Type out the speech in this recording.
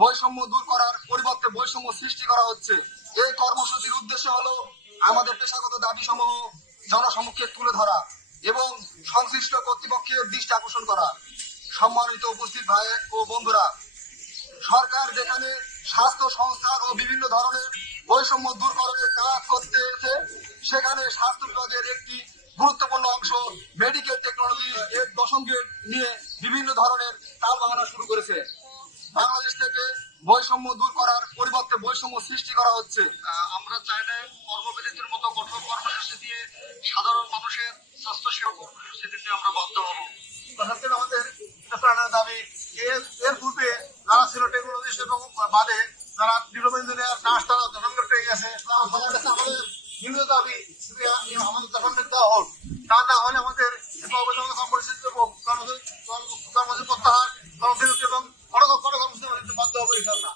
বৈষম্য দূর করার পরিবর্তে বৈষম্য সৃষ্টি করা হচ্ছে। এই কর্মসূচির উদ্দেশ্য হলো আমাদের পেশাগত দাবি সমূহ জনসমক্ষে তুলে ধরা এবং সংশ্লিষ্ট কর্তৃপক্ষের দৃষ্টি আকর্ষণ করা। সম্মানিত উপস্থিত ভাই ও বন্ধুরা, সরকার যেখানে স্বাস্থ্য সংস্থান ও বিভিন্ন ধরনের বৈষম্য দূরকরণের কাজ করতেছে, সেখানে স্বাস্থ্য বিভাগের একটি গুরুত্বপূর্ণ অংশ মেডিকেল টেকনোলজি এর দশম গ্রেড নিয়ে বিভিন্ন ধরনের তাল বাহানা শুরু করেছে। বাংলাদেশ থেকে বৈষম্য দূর করার পরিবর্তে বৈষম্য সৃষ্টি করা হচ্ছে। আমরা চাইলে কর্মবিরতির মতো কঠোর কর্মসূচি দিয়ে সাধারণ মানুষের স্বাস্থ্য সেবা কর্মসূচি দিতে আমরা বাধ্য হবো। আমাদের প্রাণের দাবি। এর পূর্বে যারা ছিল টেকনোলজিস্ট এবং বাদে যারা ডিপ্লোমা ইঞ্জিনিয়ার নার্স তারা দশম গ্রেড পেয়ে গেছে, আমাদের নিম্ন দাবি আমাদের দশম গ্রেড দেওয়া হোক। তা না হলে আমাদের কর্মসূচি প্রত্যাহার, কর্মবিরতি এবং বড় কর্মসূচি বাধ্য হবে ইনশাআল্লাহ।